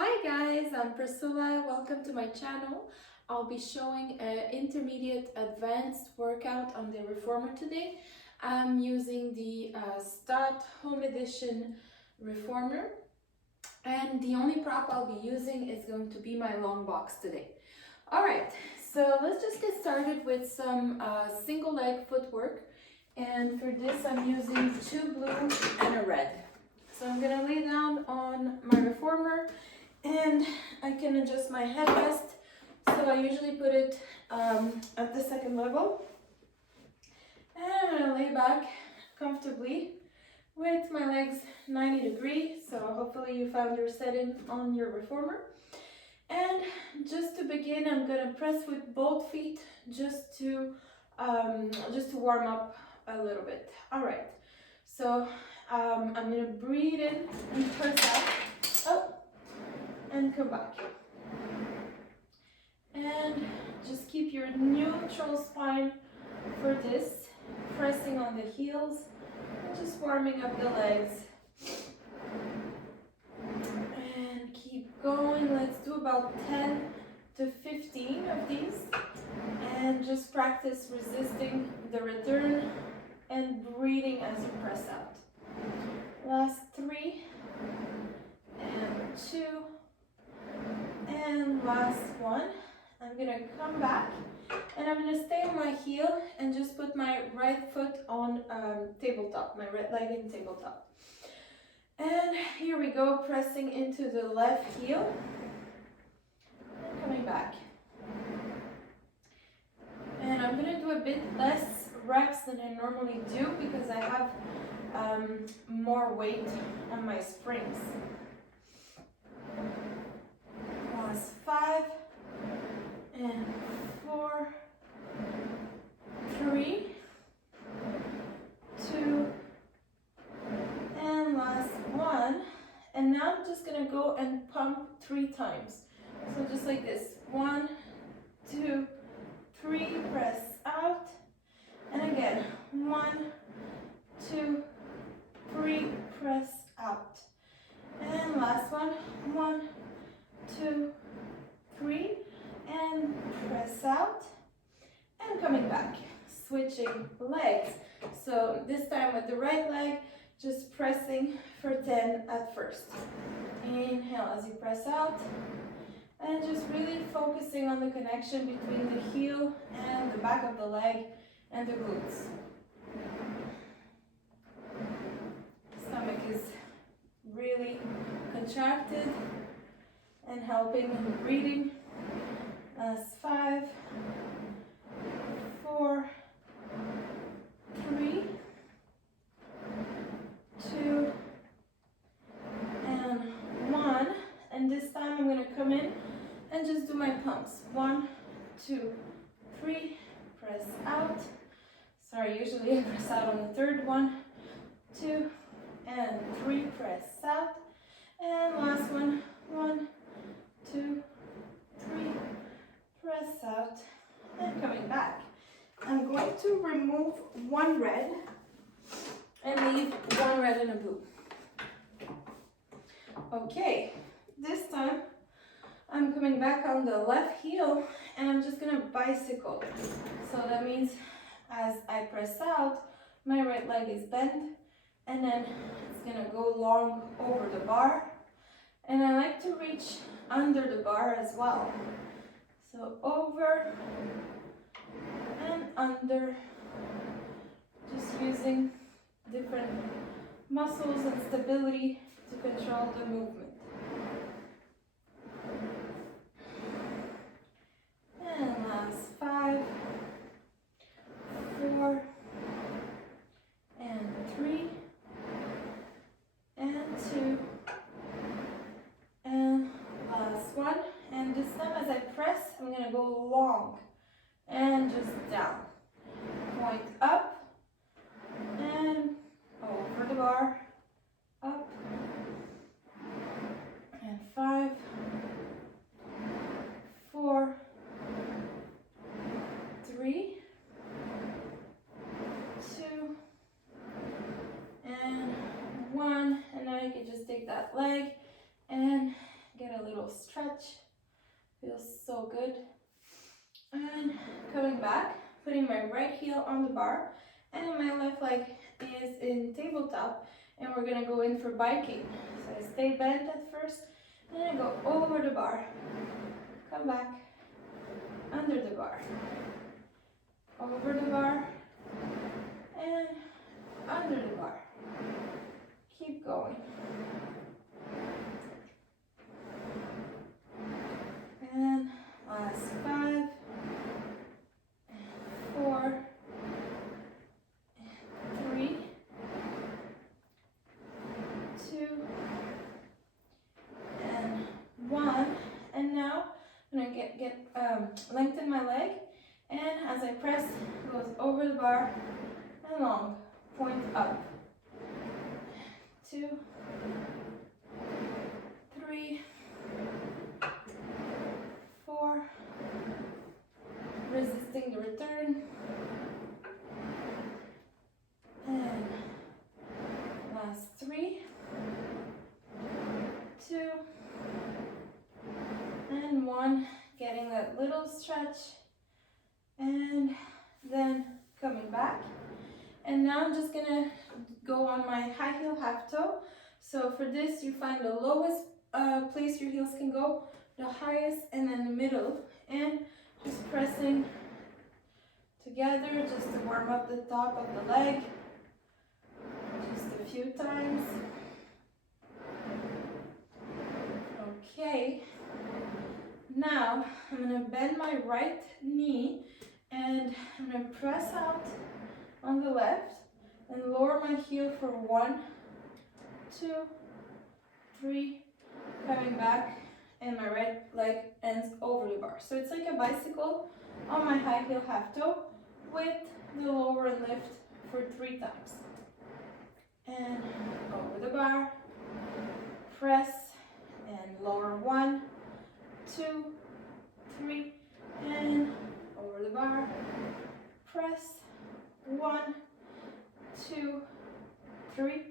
Hi guys, I'm Priscilla. Welcome to my channel. I'll be showing an intermediate advanced workout on the reformer today. I'm using the Start Home Edition reformer, and the only prop I'll be using is going to be my long box today. Alright, so let's just get started with some single leg footwork, and for this I'm using 2 blue and a red. So I'm gonna lay down on my reformer and I can adjust my headrest. So I usually put it at the second level. And I'm gonna lay back comfortably with my legs 90 degrees. So hopefully you found your setting on your reformer. And just to begin, I'm gonna press with both feet just to warm up a little bit. All right. So I'm gonna breathe in and press out. Oh. And come back. And just keep your neutral spine for this, pressing on the heels and just warming up the legs. And keep going. Let's do about 10 to 15 of these. And just practice resisting the return and breathing as you press out. Last 3 and 2. And last one. I'm gonna come back and I'm gonna stay on my heel and just put my right foot on tabletop, my right leg in tabletop. And here we go, pressing into the left heel and coming back. And I'm gonna do a bit less reps than I normally do because I have more weight on my springs. Last 5 and 4, 3, 2, and last 1. And now I'm just gonna go and pump 3 times. So just like this, 1, 2, 3, press out, and again, 1, 2, 3, press out, and last one, 1, 2, 3, and press out, and coming back, switching legs. So this time with the right leg, just pressing for 10 at first. Inhale as you press out, and just really focusing on the connection between the heel and the back of the leg and the glutes. Stomach is really contracted and helping in the breathing. Last 5, 4, 3, 2, and 1. And this time I'm going to come in and just do my pumps. 1, 2, 3, press out. Sorry, usually I press out on the third one. 2 and 3, press out. And last one. 1, 2, 3, press out, and coming back. I'm going to remove 1 red and leave 1 red and a blue. Okay, this time I'm coming back on the left heel and I'm just gonna bicycle. So that means as I press out, my right leg is bent and then it's gonna go long over the bar. And I like to reach under the bar as well. So over and under, just using different muscles and stability to control the movement. And last 5, 4, and 3, and 2, and last 1. And this time as I press, I'm gonna go long and just down. Point up and over the bar, up, and 5, 4, 3, 2, and 1. And now you can just take that leg and get a little stretch. Feels so good. And coming back, putting my right heel on the bar, and my left leg is in tabletop, and we're gonna go in for biking. So I stay bent at first, and I go over the bar, come back, under the bar, over the bar, and under the bar. Keep going. And last 5, 4, 3, 2, and 1. And now I'm gonna lengthen my leg, and as I press, it goes over the bar and long, point up. 2, 3, 4, resisting the return, and last 3, 2, and 1, getting that little stretch, and then coming back. And now I'm just gonna go on my high heel half toe. So for this, you find the lowest place your heels can go, the highest, and then the middle, and just pressing together just to warm up the top of the leg, just a few times. Okay, now I'm going to bend my right knee, and I'm going to press out on the left and lower my heel for 1, 2, 3, coming back, and my right leg ends over the bar. So it's like a bicycle on my high heel half toe with the lower and lift for 3 times. And over the bar, press, and lower 1, 2, 3, and over the bar, press, 1, 2, 3,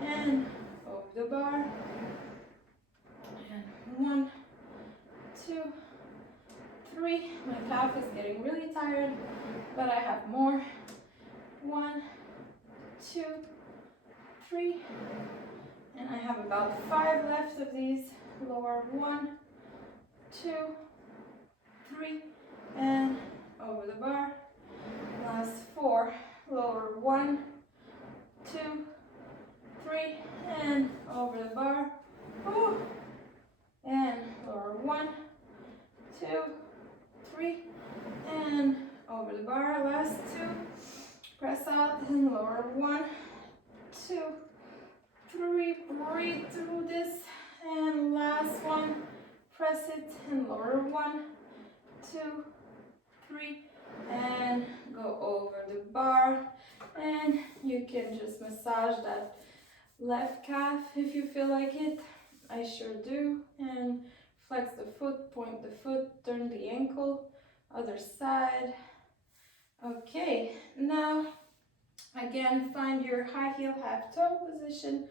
and over the bar, and 1, 2, 3. My calf is getting really tired, but I have more. 1, 2, 3, and I have about 5 left of these. Lower 1, 2, 3, and over the bar. Last 4. Lower 1, 2, 3, and over the bar. Woo. And lower 1, 2, 3, and over the bar. Last 2. Press out and lower 1, 2, 3. Breathe through this. And last one. Press it and lower 1, 2, 3, and go over the bar. And you can just massage that left calf if you feel like it. I sure do. And flex the foot, point the foot, turn the ankle, other side. Okay, now again, find your high heel half toe position,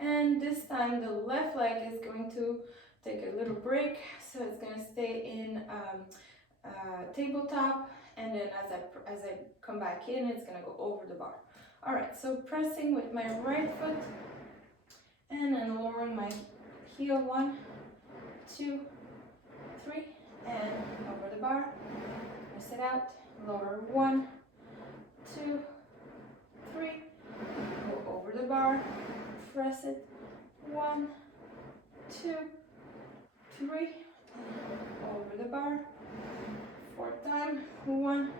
and this time the left leg is going to take a little break, so it's going to stay in tabletop, and then as I come back in, it's going to go over the bar. All right, so pressing with my right foot, and then lowering my heel, 1, 2, 3, and over the bar. Press it out, lower 1, 2, 3, go over the bar, press it, 1, 2, 3, over the bar. 4th time, 1.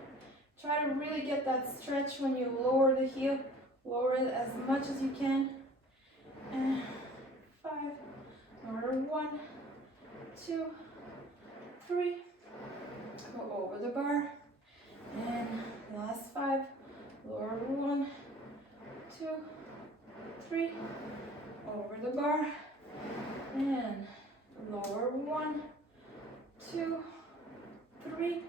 Try to really get that stretch when you lower the heel. Lower it as much as you can. And 5, lower 1, 2, 3, go over the bar. And last 5, lower 1, 2, 3, over the bar. And lower 1, 2, 3,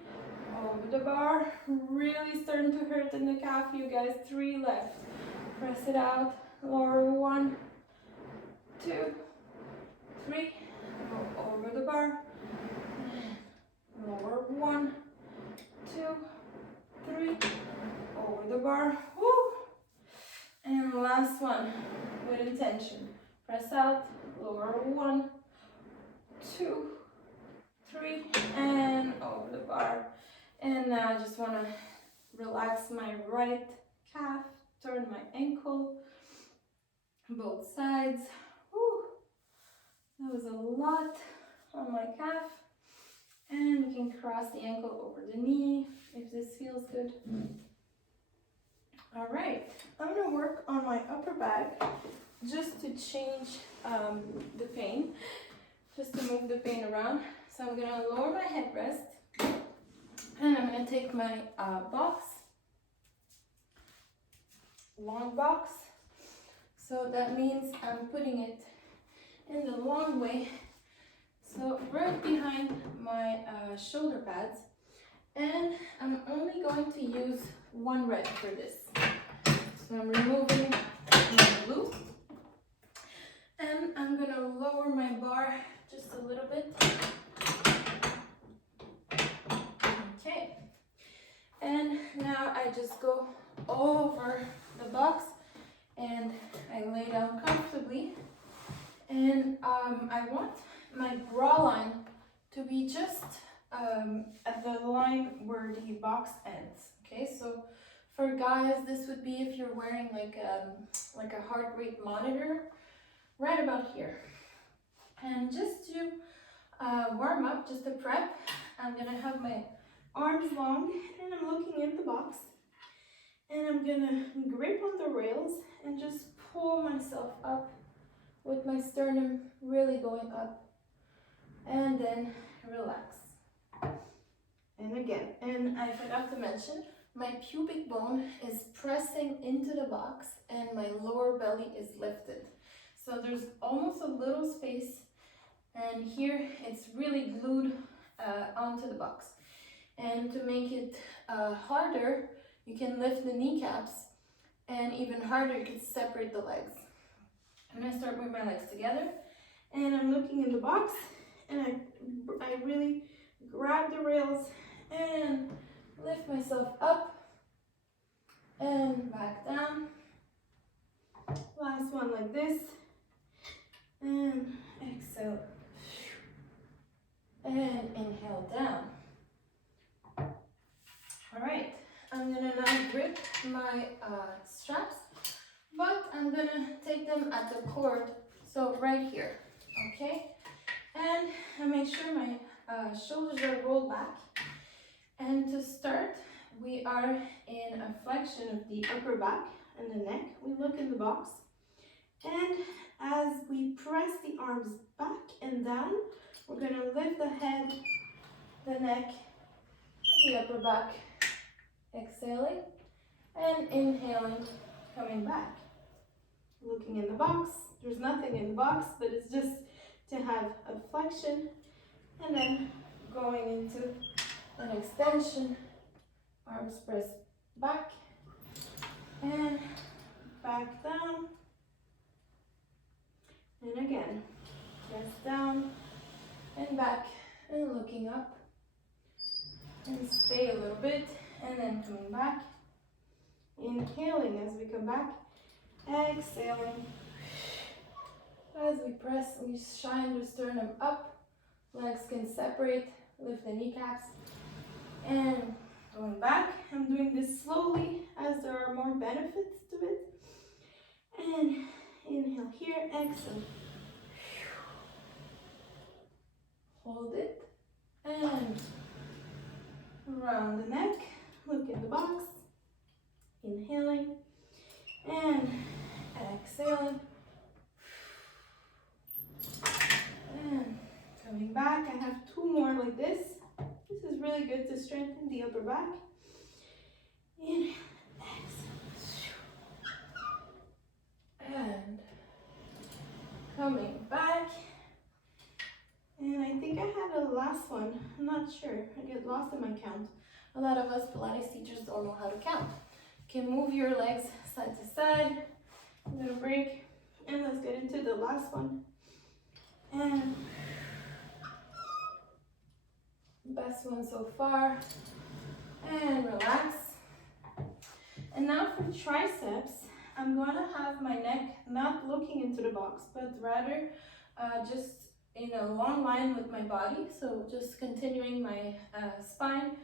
over the bar. Really starting to hurt in the calf, you guys. 3 left. Press it out. Lower 1, 2, 3, go over last one with intention. Press out, lower 1, 2, 3, and over the bar. And now I just want to relax my right calf, turn my ankle, both sides. Whew. That was a lot on my calf. And you can cross the ankle over the knee if this feels good. All right, I'm gonna work on my upper back just to change the pain, just to move the pain around. So I'm gonna lower my headrest and I'm gonna take my box, long box. So that means I'm putting it in the long way. So right behind my shoulder pads. And I'm only going to use one rep for this. So I'm removing my glute. And I'm going to lower my bar just a little bit. Okay. And now I just go over the box and I lay down comfortably. And I want my bra line to be just at the line where the box ends. Okay, so for guys, this would be if you're wearing like a heart rate monitor, right about here. And just to warm up, just to prep, I'm gonna have my arms long and I'm looking at the box. And I'm gonna grip on the rails and just pull myself up with my sternum really going up. And then relax. And again, and I forgot to mention, my pubic bone is pressing into the box and my lower belly is lifted. So there's almost a little space, and here it's really glued onto the box. And to make it harder, you can lift the kneecaps, and even harder, you can separate the legs. I'm gonna start with my legs together, and I'm looking in the box, and I really grab the rails and lift myself up and back down. Last one like this, and exhale and inhale down. All right, I'm gonna now grip my straps, but I'm gonna take them at the cord, so right here, okay? And I make sure my shoulders are rolled back. And to start, we are in a flexion of the upper back and the neck. We look in the box. And as we press the arms back and down, we're going to lift the head, the neck, and the upper back. Exhaling and inhaling, coming back. Looking in the box. There's nothing in the box, but it's just to have a flexion. And then going into an extension, arms press back and back down, and again, press down and back and looking up, and stay a little bit, and then coming back, inhaling as we come back, exhaling. As we press, we shine the sternum up, legs can separate, lift the kneecaps, and going back. I'm doing this slowly as there are more benefits to it. And inhale here, exhale. Hold it. And round the neck, look in the box. Inhaling and exhaling. And coming back, I have two more like this. This is really good to strengthen the upper back. Inhale, exhale. And coming back. And I think I have a last one. I'm not sure. I get lost in my count. A lot of us Pilates teachers don't know how to count. You can move your legs side to side. A little break. And let's get into the last one. And best one so far. And relax. And now for triceps, I'm going to have my neck not looking into the box, but rather just in a long line with my body. So just continuing my spine.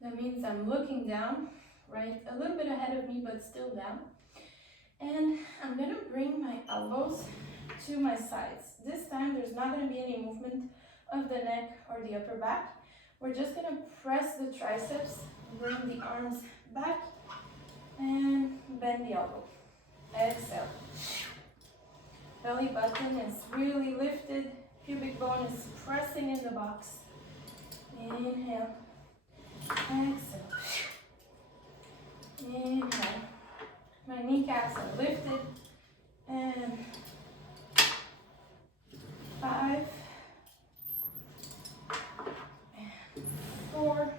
That means I'm looking down, right? A little bit ahead of me, but still down. And I'm going to bring my elbows to my sides. This time there's not going to be any movement of the neck or the upper back. We're just going to press the triceps, bring the arms back, and bend the elbow. Exhale. Belly button is really lifted. Pubic bone is pressing in the box. Inhale. Exhale. Inhale. My kneecaps are lifted. And 5, and 4,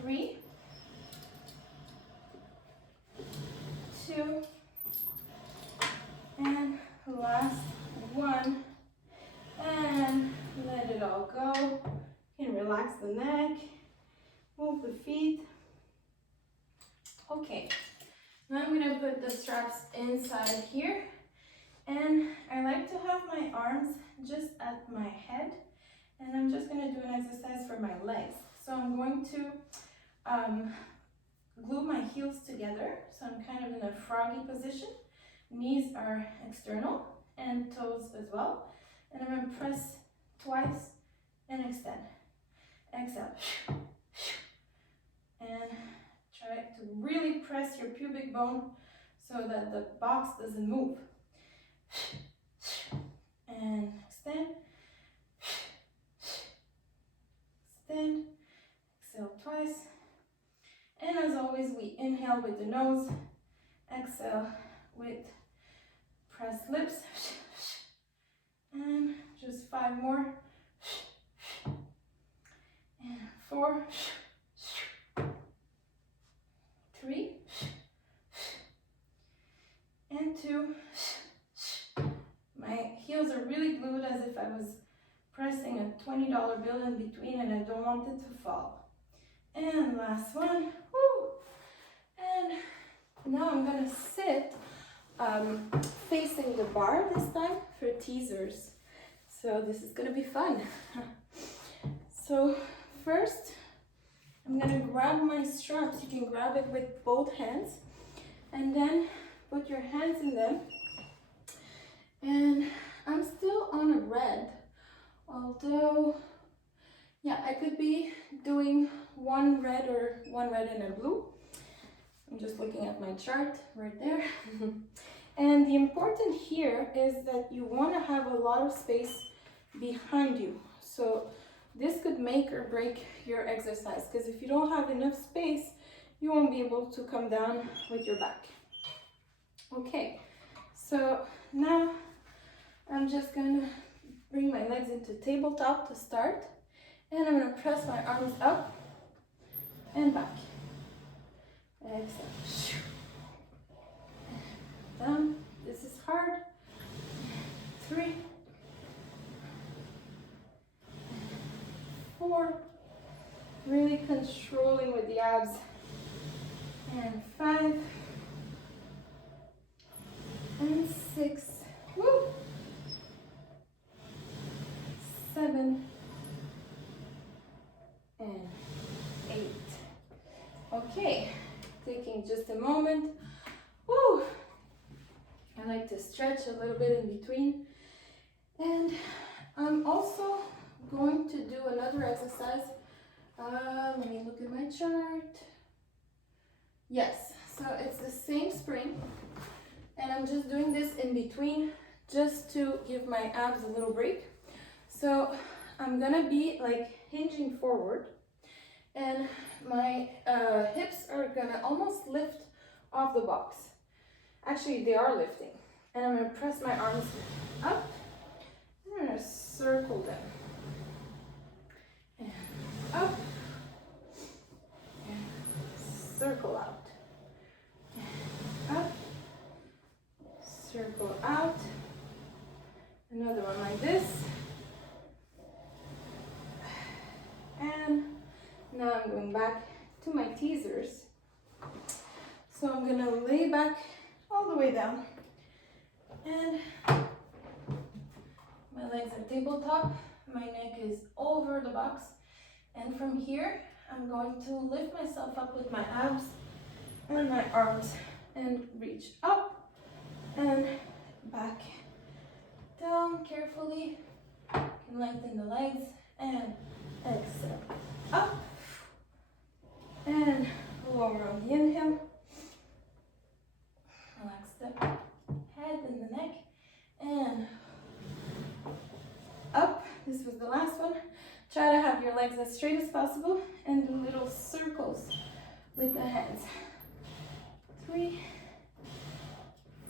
3, 2, and last one, and let it all go. You can relax the neck, move the feet. Okay, now I'm going to put the straps inside here, and I like to have my arms just at my head, and I'm just going to do an exercise for my legs. So I'm going to glue my heels together, so I'm kind of in a froggy position. Knees are external and toes as well. And I'm going to press twice and extend. Exhale. And try to really press your pubic bone so that the box doesn't move. And extend. Extend. Exhale twice. And as always, we inhale with the nose, exhale with pressed lips, and just 5 more, and 4, 3, and 2. My heels are really glued as if I was pressing a $20 bill in between, and I don't want it to fall. And last one. Woo. And now I'm gonna sit facing the bar this time for teasers. So this is gonna be fun. So first, I'm gonna grab my straps. You can grab it with both hands, and then put your hands in them. And I'm still on a red, although, yeah, I could be doing one red and a blue. I'm just looking at my chart right there. And the important here is that you want to have a lot of space behind you. So this could make or break your exercise, because if you don't have enough space, you won't be able to come down with your back. Okay, so now I'm just going to bring my legs into tabletop to start. And I'm going to press my arms up and back. Exhale. Down. This is hard. 3, 4. Really controlling with the abs. And 5. And 6. Woo! 7. And 8. Okay, taking just a moment. Woo! I like to stretch a little bit in between. And I'm also going to do another exercise. Let me look at my chart. Yes, so it's the same spring. And I'm just doing this in between just to give my abs a little break. So I'm gonna be like hinging forward, and my hips are gonna almost lift off the box. Actually, they are lifting. And I'm gonna press my arms up, and I'm gonna circle them. And up, and circle out. And up, circle out. Another one like this. And now I'm going back to my teasers. So I'm gonna lay back all the way down. And my legs are tabletop, my neck is over the box. And from here, I'm going to lift myself up with my abs and my arms and reach up and back down carefully. You can lengthen the legs and exhale. Up and lower on the inhale. Relax the head and the neck and up. This was the last one. Try to have your legs as straight as possible and do little circles with the hands. 3,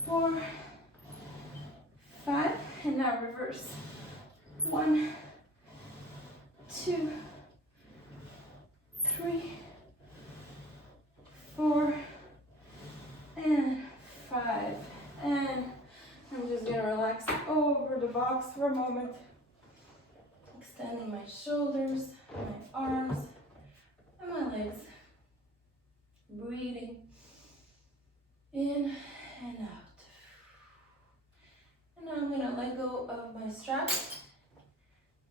4, 5, and now reverse. 1, 2, 3, 4, and 5. And I'm just gonna relax over the box for a moment. Extending my shoulders, my arms, and my legs. Breathing in and out. And now I'm gonna let go of my strap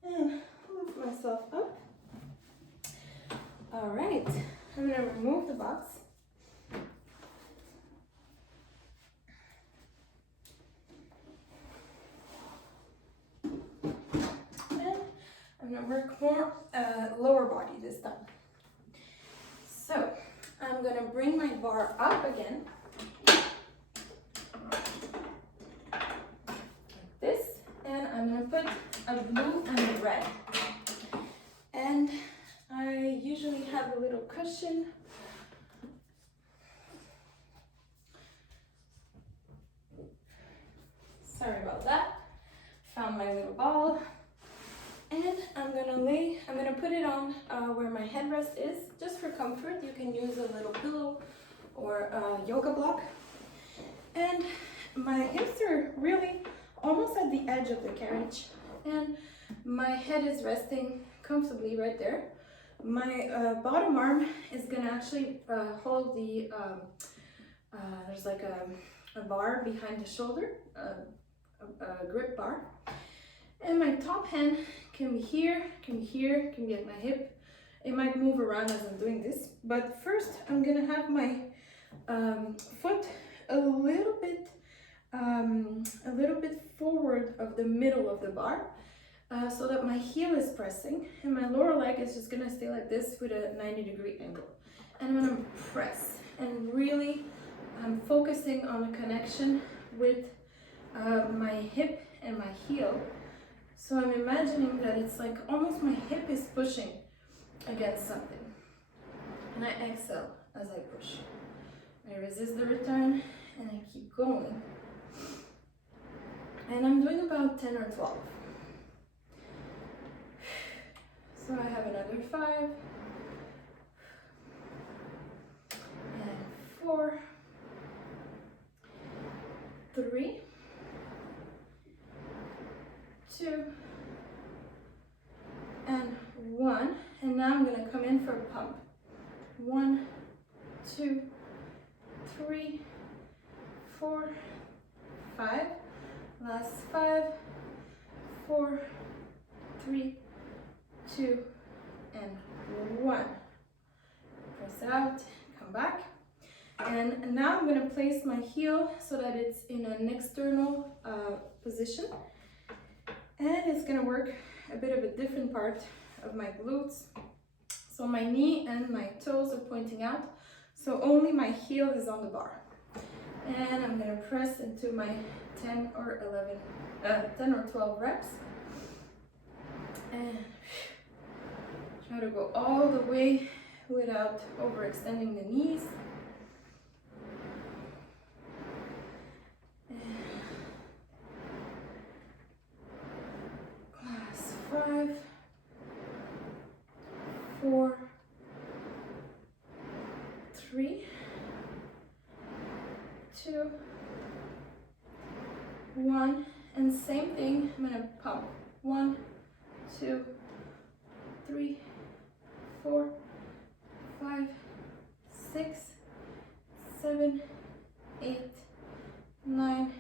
and lift myself up. All right, I'm gonna remove the box. And I'm gonna work more lower body this time. So I'm gonna bring my bar up again. Like this. And I'm gonna put a blue and a red. And I usually have a little cushion. Sorry about that. Found my little ball. And I'm gonna put it on where my headrest is, just for comfort. You can use a little pillow or a yoga block. And my hips are really almost at the edge of the carriage. And my head is resting comfortably right there. My bottom arm is gonna actually hold the, there's like a bar behind the shoulder, a grip bar. And my top hand can be here, can be here, can be at my hip. It might move around as I'm doing this. But first, I'm gonna have my foot a little bit forward of the middle of the bar, so that my heel is pressing and my lower leg is just gonna stay like this with a 90-degree angle. And I'm gonna press and really I'm focusing on a connection with my hip and my heel. So I'm imagining that it's like almost my hip is pushing against something. And I exhale as I push. I resist the return and I keep going. And I'm doing about 10 or 12. So I have another 5. And 4. 3. 2. And 1. And now I'm going to come in for a pump. 1, 2, 3, 4, 5. Last 5, 4, 3, 2, and 1. Press it out, come back. And now I'm going to place my heel so that it's in an external position. And it's going to work a bit of a different part of my glutes. So my knee and my toes are pointing out. So only my heel is on the bar. And I'm going to press into my 10 or 12 reps. And try to go all the way without overextending the knees. Class 5, 4, 3, 2, 1, and same thing, I'm gonna pump. 1, 2, 3, 4, 5, 6, 7, 8, 9,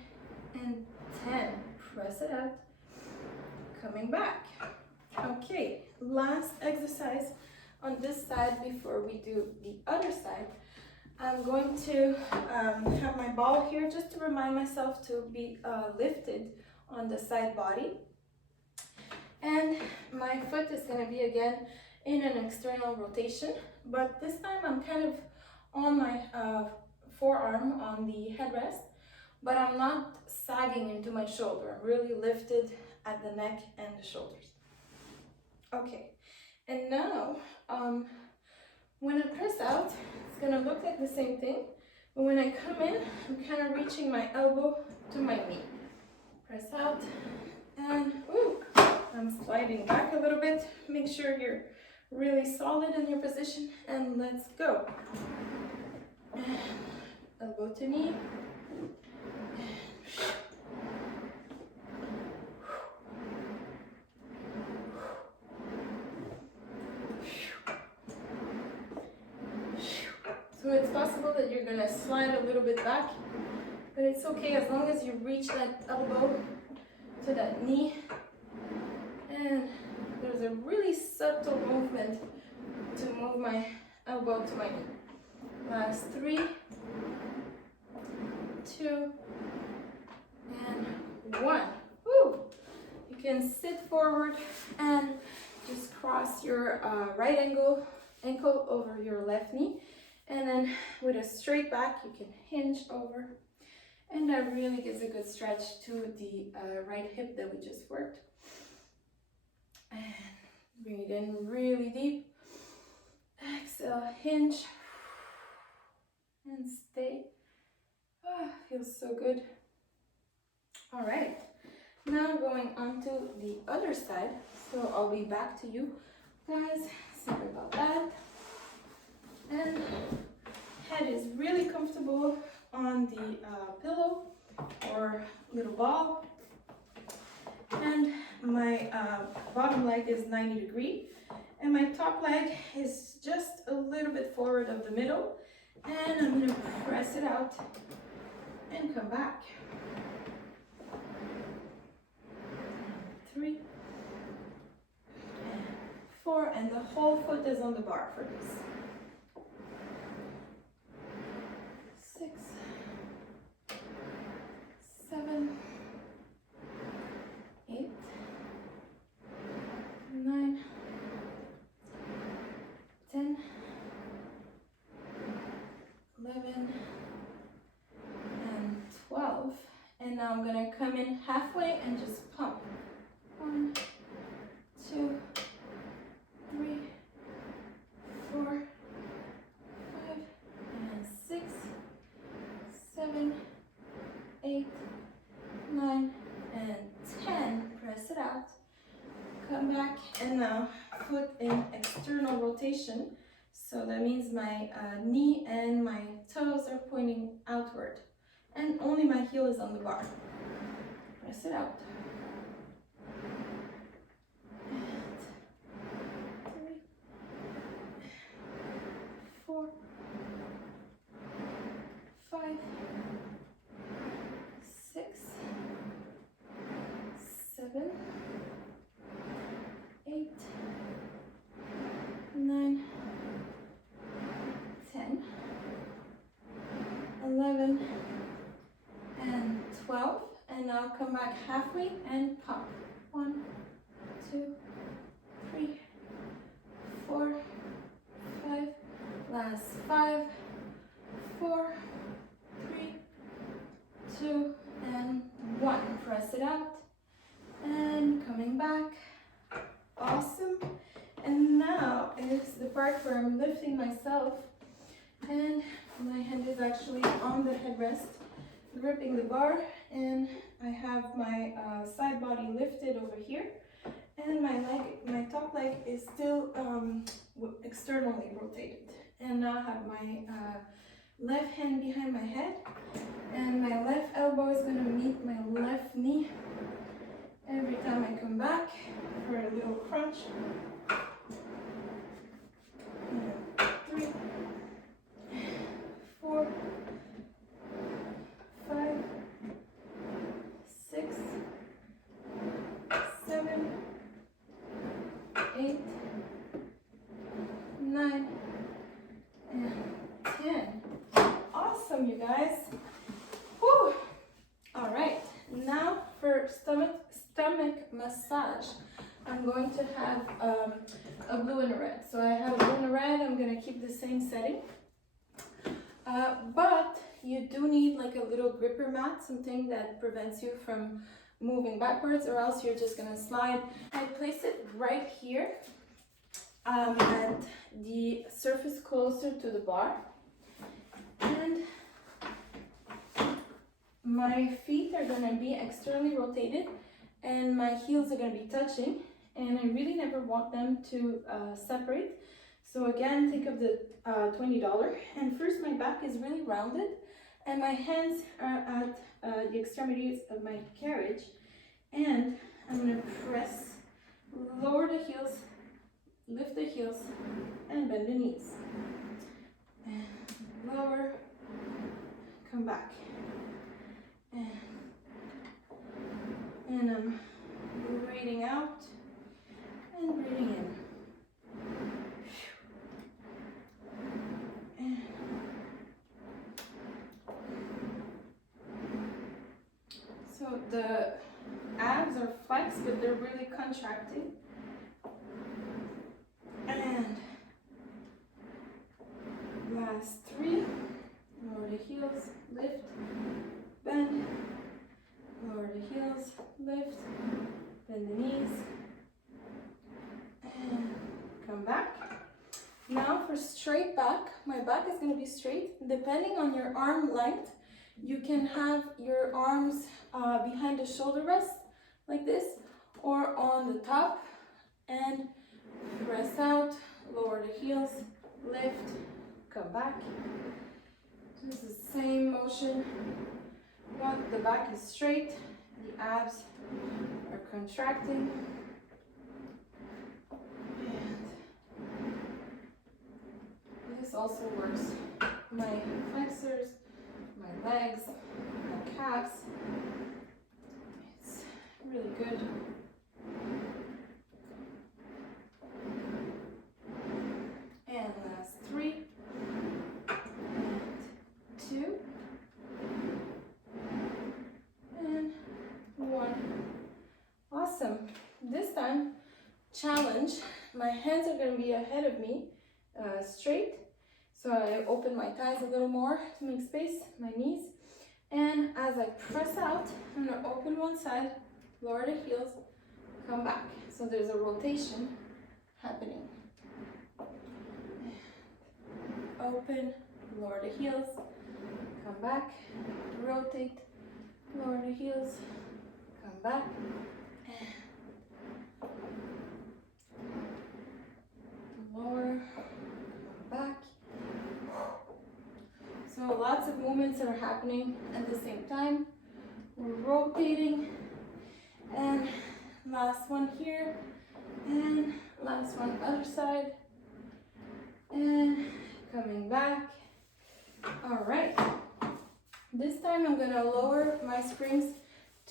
and 10. Press it out. Coming back. Okay, last exercise on this side before we do the other side. I'm going to have my ball here just to remind myself to be lifted on the side body. And my foot is going to be again in an external rotation, but this time I'm kind of on my forearm on the headrest, but I'm not sagging into my shoulder. I'm really lifted at the neck and the shoulders. Okay, and now when I press out, it's gonna look like the same thing, but when I come in, I'm kind of reaching my elbow to my knee. Press out, and ooh, I'm sliding back a little bit. Make sure you're really solid in your position, and let's go. Elbow to knee. So it's possible that you're gonna slide a little bit back, but it's okay as long as you reach that elbow to that knee. And there's a really subtle movement to move my elbow to my knee. Last 3, 2, and 1. Woo! You can sit forward and just cross your right ankle over your left knee. And then with a straight back, you can hinge over. And that really gives a good stretch to the right hip that we just worked. And breathe in really deep. Exhale, hinge. And stay. Ah, feels so good. All right. Now going on to the other side. So I'll be back to you guys. Sorry about that. And head is really comfortable on the pillow or little ball. And my bottom leg is 90 degrees. And my top leg is just a little bit forward of the middle. And I'm going to press it out and come back. 3, 4, and the whole foot is on the bar for this. 6, 7, 8, 9, 10, 11, and 12. And now I'm going to come in halfway and just pump. 1, 2, 3, 4, 5, and 6, 7, 8, 9, and 10. Press it out. Come back, and now foot in external rotation. So that means my knee and my toes are pointing outward, and only my heel is on the bar. Press it out. And 3, 4, 5, 6, 7, 8, 9, 10, 11, and 12. And now come back halfway and pump. 1, 2, 3, 4, 5. Last 5, 4, 3, 2, and 1. Press it out. And coming back. Awesome. And now is the part where I'm lifting myself, and my hand is actually on the headrest, gripping the bar, and I have my side body lifted over here, and my top leg is still externally rotated. And now I have my left hand behind my head, and my left elbow is going to meet my left knee. Every time I come back for a little crunch. 3, 4, 8, 9, and 10. Awesome, you guys. Whew. All right, now for stomach massage, I'm going to have a blue and a red. So I have a blue and a red. I'm going to keep the same setting. But you do need like a little gripper mat, something that prevents you from moving backwards, or else you're just going to slide. I place it right here at the surface closer to the bar. And my feet are going to be externally rotated and my heels are going to be touching, and I really never want them to separate. So again, think of the $20, and first my back is really rounded and my hands are at the extremities of my carriage, and I'm going to press, lower the heels, lift the heels, and bend the knees. And lower, come back. And I'm breathing out and breathing in. And so the abs are flexed, but they're really contracting. And last 3, lower the heels, lift, bend, lower the heels, lift, bend the knees, and come back. Now for straight back, my back is going to be straight. Depending on your arm length, you can have your arms behind the shoulder rest like this, or on the top, and press out, lower the heels, lift, come back. This is the same motion, but the back is straight, the abs are contracting. And this also works my flexors, my legs, my calves. It's really good. And last 3, and 2, and 1. Awesome. This time, challenge. My hands are going to be ahead of me, straight. So I open my thighs a little more to make space, my knees. And as I press out, I'm going to open one side, lower the heels, come back. So there's a rotation happening. Open, lower the heels, come back, rotate, lower the heels, come back, lower, come back. So lots of movements are happening at the same time. We're rotating, and last one here, and last one other side, and coming back. All right, this time I'm gonna lower my springs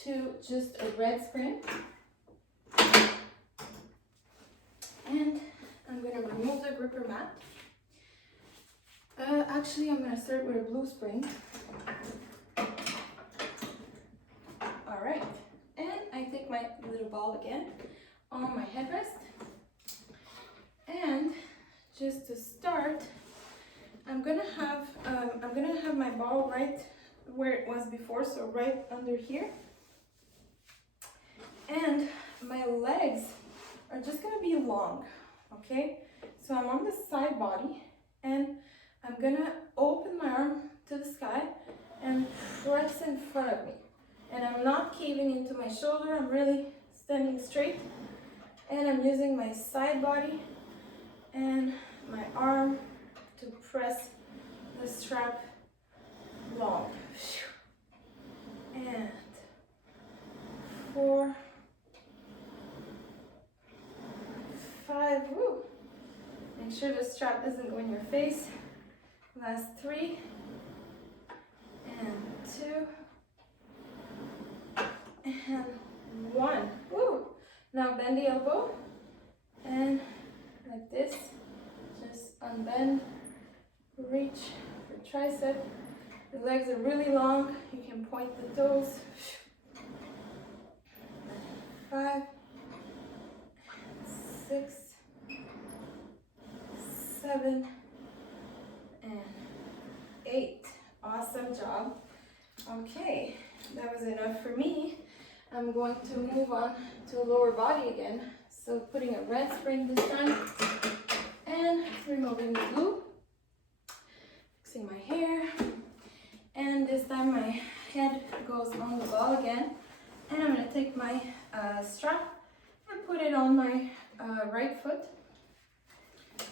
to just a red spring, and I'm gonna remove the gripper mat. Actually, I'm gonna start with a blue spring. All right, and I take my little ball again on my headrest, and just to start, I'm gonna have my ball right where it was before, so right under here, and my legs are just gonna be long. Okay, so I'm on the side body, and I'm gonna open my arm to the sky and press in front of me. And I'm not caving into my shoulder, I'm really standing straight. And I'm using my side body and my arm to press the strap long. And 4, 5, woo. Make sure the strap doesn't go in your face. Last 3, and 2, and 1. Woo! Now bend the elbow, and like this, just unbend, reach for tricep. The legs are really long, you can point the toes. 5, 6, 7, and 8. Awesome job. Okay, that was enough for me. I'm going to move on to lower body again. So putting a red spring this time and removing the glue, fixing my hair, and this time my head goes on the ball again. And I'm going to take my strap and put it on my right foot,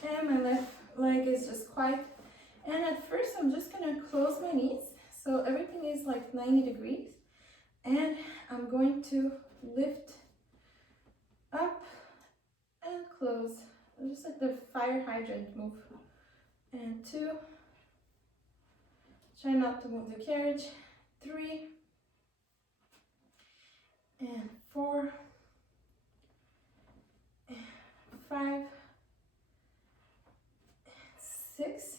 and my left leg is just quiet. And at first I'm just going to close my knees so everything is like 90 degrees, and I'm going to lift up and close, just like the fire hydrant move. And 2, try not to move the carriage. 3, and 4, and 5, 6,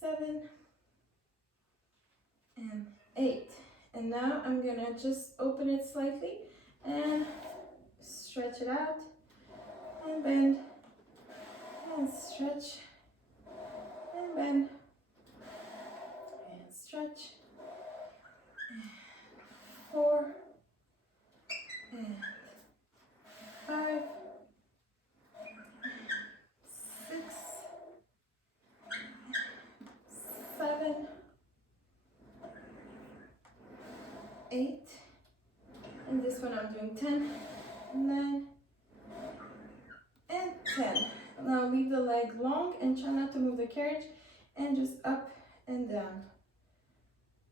7, and 8. And now I'm gonna just open it slightly and stretch it out, and bend, and stretch, and bend, and stretch. 4, and 5, 6, 7, 8, and this one I'm doing 10, 9, and 10. Now leave the leg long and try not to move the carriage, and just up and down.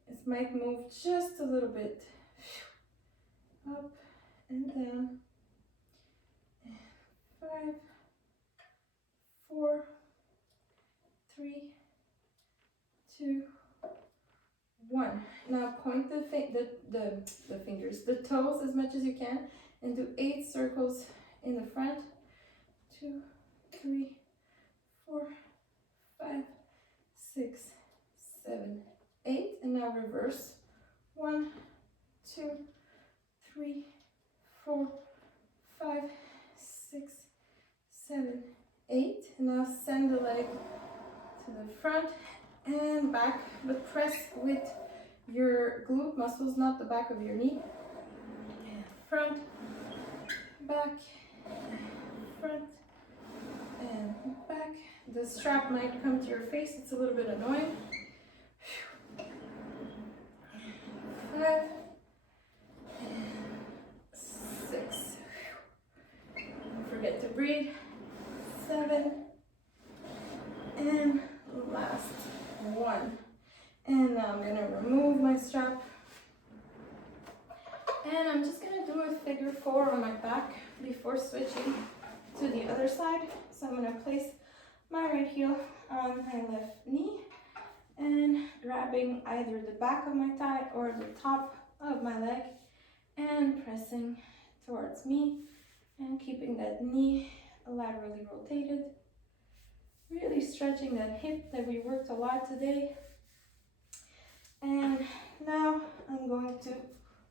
It might move just a little bit. Up and down. 5, 4, 3, 2, 1. Now point the fingers, the toes as much as you can, and do 8 circles in the front. 2, 3, 4, 5, 6, 7, 8. And now reverse. 1, 2, 3, 4, 5, 6, 7, 8. And now send the leg to the front and back, but press with your glute muscles, not the back of your knee. And front, back, front, and back. The strap might come to your face, it's a little bit annoying. 5, and 6. Don't forget to breathe. 7, and last 1. And now I'm going to remove my strap, and I'm just going to do a figure 4 on my back before switching to the other side. So I'm going to place my right heel on my left knee and grabbing either the back of my thigh or the top of my leg and pressing towards me and keeping that knee laterally rotated. Really stretching that hip that we worked a lot today. And now I'm going to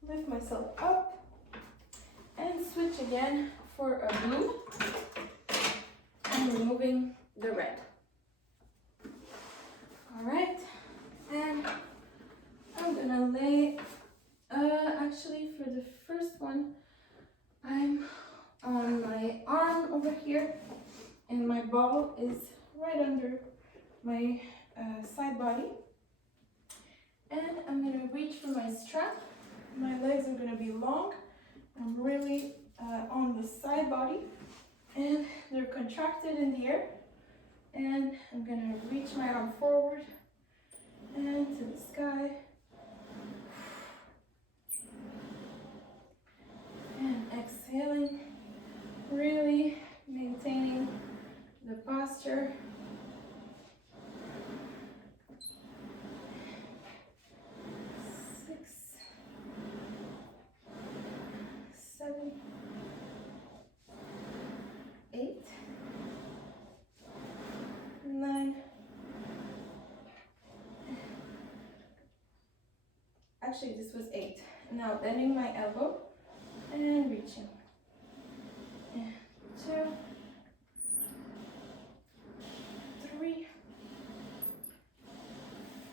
lift myself up and switch again for a blue and removing the red. All right, and I'm gonna lay, actually for the first one, I'm on my arm over here, and my ball is right under my side body. And I'm gonna reach for my strap. My legs are gonna be long. I'm really on the side body, and they're contracted in the air. And I'm gonna reach my arm forward and to the sky. And exhaling, really maintaining the posture. 6, 7, actually this was 8. Now bending my elbow and reaching. And 2, 3,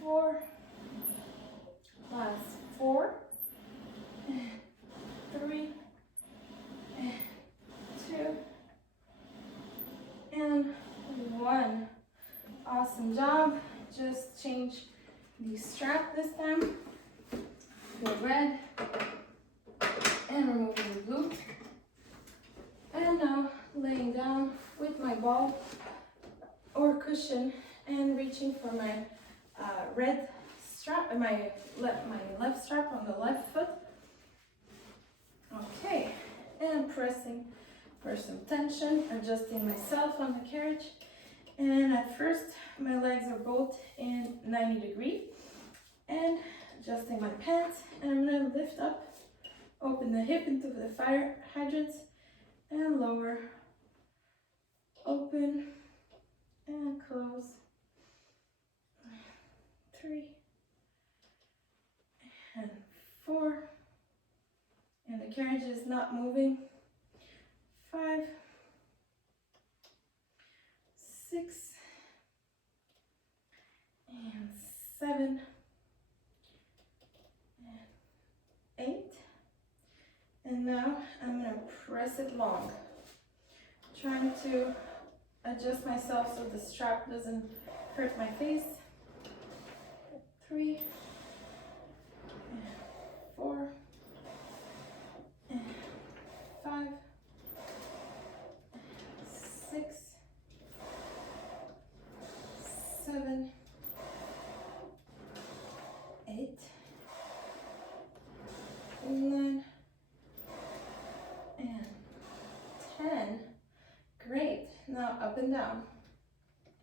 4, last 4, and 3, and 2, and 1. Awesome job. Just change the strap this time. The red, and removing the glute. And now laying down with my ball or cushion and reaching for my red strap, my left strap on the left foot. Okay, and pressing for some tension, adjusting myself on the carriage. And at first, my legs are both in 90 degree, and adjusting my pants, and I'm gonna lift up, open the hip into the fire hydrants, and lower, open, and close. 3, and 4, and the carriage is not moving. 5, 6, and 7, and 8, and now I'm going to press it long, trying to adjust myself so the strap doesn't hurt my face. 3, and 4, and 5, 6, 7, 8, 9, and 10. Great. Now up and down.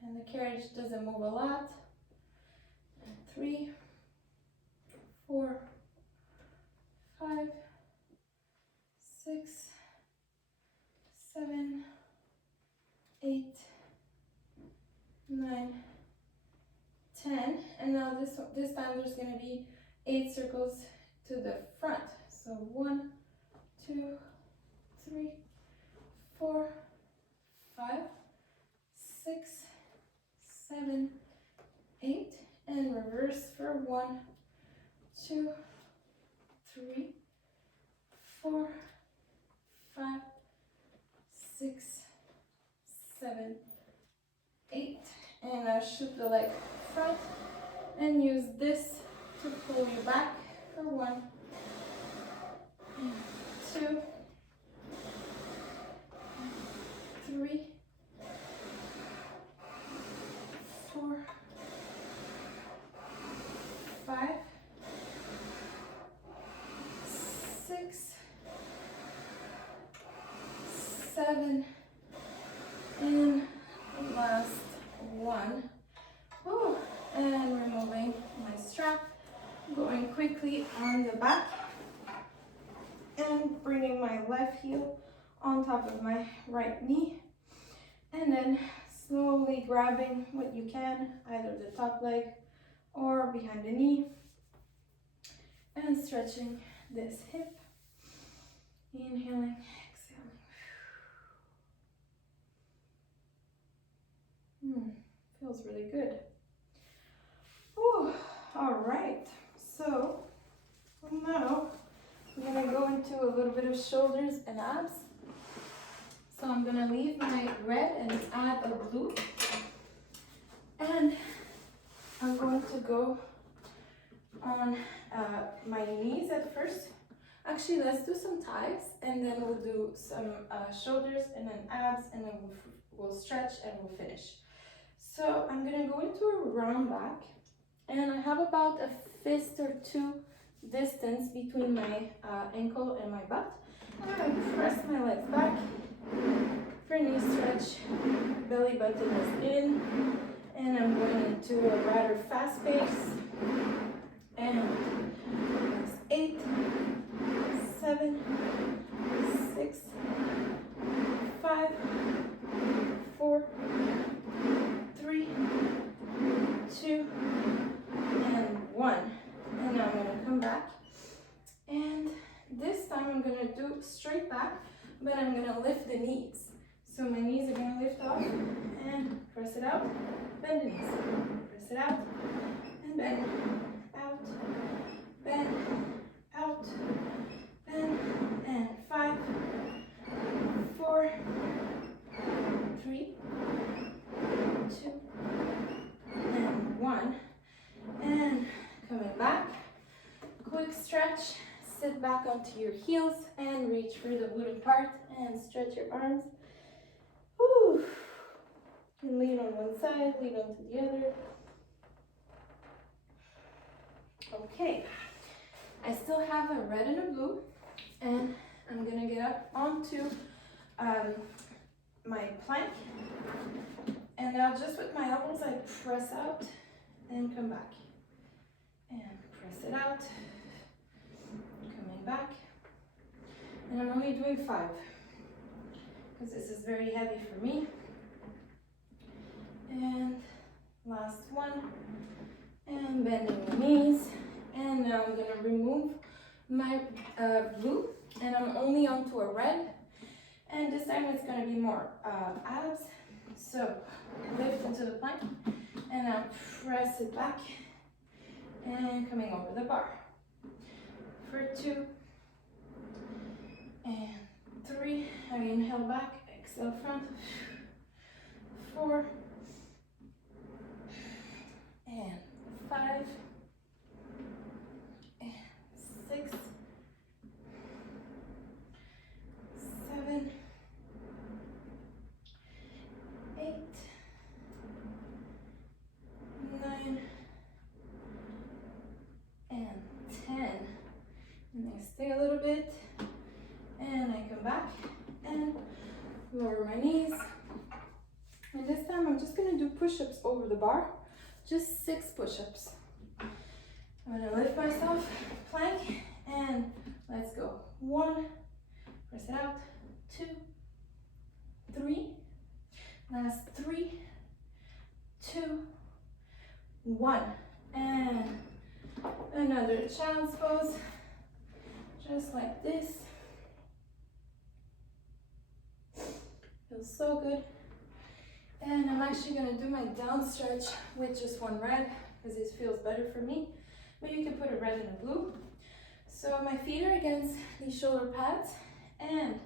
And the carriage doesn't move a lot. 3, 4, 5, 6, 7, 8, 9, 10. And now this time there's going to be 8 circles to the front. So 1, 2, 3, 4, 5, 6, 7, 8, and reverse for 1, 2, 3, 4, 5, 6, 7, 8, and now shoot the leg front and use this to pull you back for 1, 2, 3, 4, 5, 6, 7, and last 1. Whew. And removing my strap, going quickly on the back, and bringing my left heel on top of my right knee, and then slowly grabbing what you can, either the top leg or behind the knee, and stretching this hip, inhaling, exhaling. Feels really good. Whew. All right, so now I'm gonna go into a little bit of shoulders and abs. So I'm gonna leave my red and add a glute, and I'm going to go on my knees at first. Actually, let's do some thighs, and then we'll do some shoulders, and then abs, and then we'll stretch, and we'll finish. So I'm gonna go into a round back, and I have about a fist or 2 distance between my ankle and my butt. I'm gonna press my legs back for knee stretch, belly button is in, and I'm going into a rather fast pace. And that's 8, 7, 6, 5, 4, 3, 2, and 1. And now I'm going to come back this time I'm gonna do straight back, but I'm gonna lift the knees. So my knees are gonna lift up and press it out, bend the knees, press it out, and bend, out, bend, out, bend, and 5, 4, 3, 2, and 1, and coming back, quick stretch, sit back onto your heels and reach for the wooden part and stretch your arms. Whew. You can lean on one side, lean onto the other. Okay, I still have a red and a blue, and I'm gonna get up onto my plank, and now just with my elbows I press out and come back, and press it out, coming back, and I'm only doing 5 because this is very heavy for me. And last one, and bending the knees, and now I'm gonna remove my blue, and I'm only onto a red, and this time it's gonna be more abs. So lift into the plank, and now press it back, and coming over the bar for 2 and 3. I inhale back, exhale front, 4 and 5 and 6, 7, 8, 9, and 10. And I stay a little bit, and I come back and lower my knees. And this time I'm just gonna do push-ups over the bar, just 6 push-ups. I'm gonna lift myself, plank, and let's go. 1, press it out, 2, 3, last 3, 2, 1, and another child's pose, just like this. Feels so good. And I'm actually gonna do my down stretch with just 1 red because it feels better for me, but you can put a red and a blue. So my feet are against these shoulder pads, and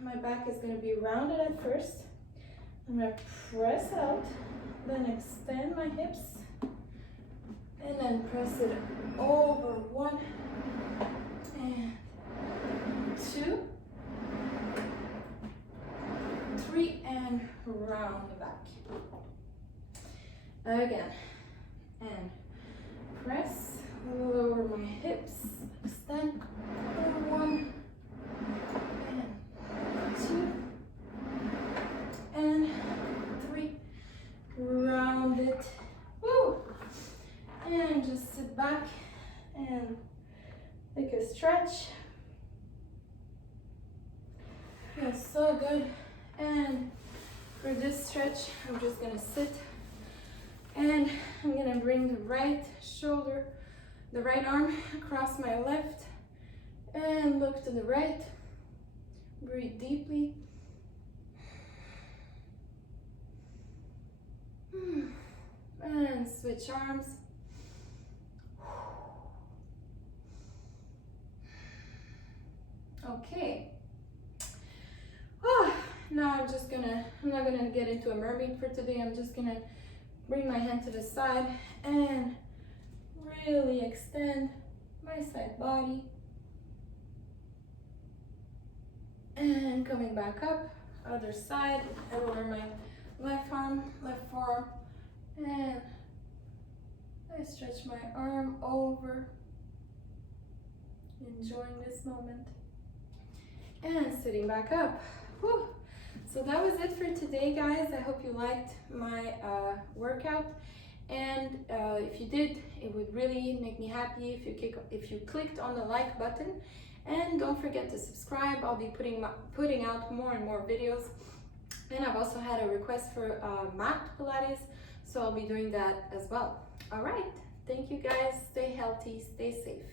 my back is gonna be rounded at first. I'm gonna press out, then extend my hips, and then press it over. 1 and 2, 3, and round the back. Again, and press, lower my hips, extend, 1 and 2 and 3, round it, woo, and just sit back and take a stretch. Feels so good. And for this stretch, I'm just gonna sit, and I'm gonna bring the right shoulder, the right arm across my left, and look to the right. Breathe deeply. And switch arms. Okay. Now I'm not gonna get into a mermaid for today. I'm just gonna bring my hand to the side and really extend my side body. And coming back up, other side, I lower my left arm, left forearm, and I stretch my arm over, enjoying this moment. And sitting back up. Whew. So that was it for today, guys. I hope you liked my workout, and if you did, it would really make me happy if you clicked on the like button, and don't forget to subscribe. I'll be putting out more and more videos, and I've also had a request for mat Pilates, so I'll be doing that as well. All right, thank you guys. Stay healthy, stay safe.